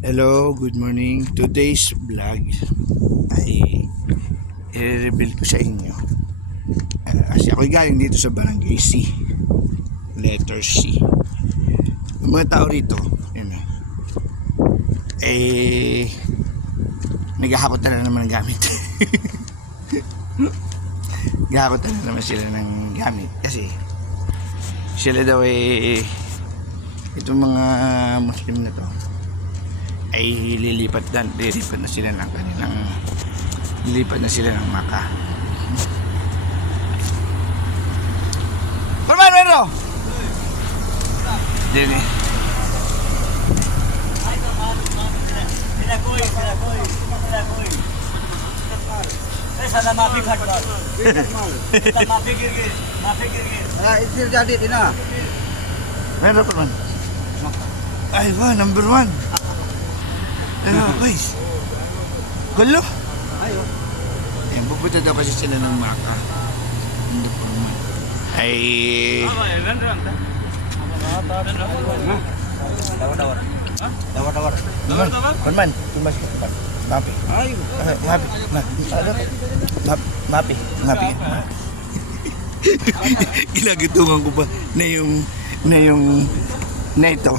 Hello, good morning. Today's vlog ay i-reveal ko sa inyo. Kasi ako'y galing dito sa Barangay C. Letter C. Ang mga tao rito, yun, naghahakot na naman ng gamit. Naghahakot na naman sila ng gamit kasi sila daw itong mga Muslim na to ay lilipat na sila ng kanilang lilipat na sila ng Maka. Forman, Mero! Din eh. Pinagoy. Sana mapighat ba? Mapigirgir. Isir jadi dina. Mero, Forman. Ay, number 1. Ano, guys? Gulo? Ayo. Ayan, pupunta daw kasi sila ng Maka. Hindi po naman. Ay... Dawar. Forman, tumas ka pa. Mapi. Ayo. Mapi. Ginagatungan ko pa na ito.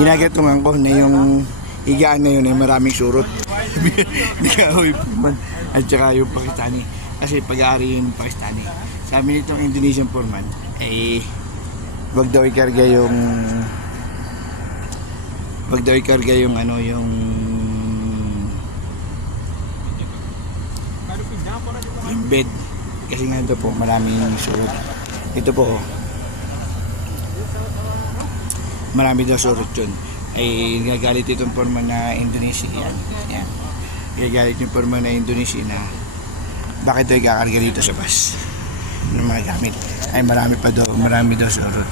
Ginagatungan ko na yung higaan na yun ay maraming surot. Nakahoy Forman at saka yung Pakistani. Kasi pag-aari yung Pakistani. Sabi nitong Indonesian Forman ay wag daw ikarga yung bed kasi nga ito po maraming surot. Ito po marami daw surot yun. Ay nagagalit itong Forman na Indonesia. Yan. Nagagalit yung Forman na Indonesia na bakit ito ikakarga dito sa bus ng mga gamit. Ay marami daw surot.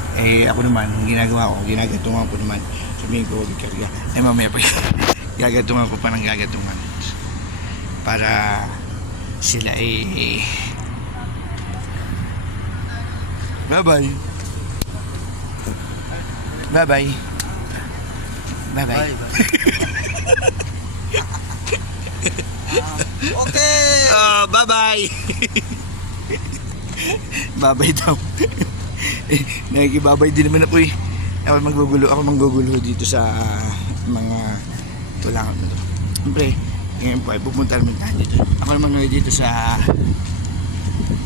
Ako naman, ginagawa ko, ginagatungan ko naman. Sabihin ko huwag ikarga. Mamaya pa gagatungan ko pa ng gagatungan para sila bye-bye. Okay. Bye-bye. Babay daw. Nakikibabay din naman ako eh. Ako manggugulo dito sa mga tulangan na to. Siyempre, ngayon po ay pupunta naman tayo dito. Ako naman ngayon dito sa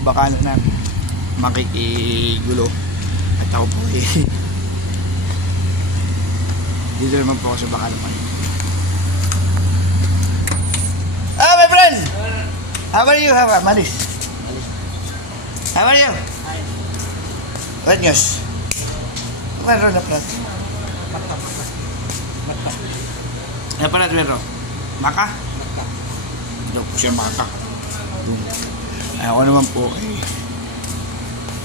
bakala na makikigulo. At ako po dito naman po ako sa bakala naman. My friend! How are you? Malis? How are you? What news? Meron na plat. Ano pala meron? Maka? Daw po siya Maka. Ako naman po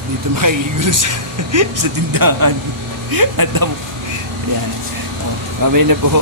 dito makikigulo sa tindahan. At yan. Mamaya na po.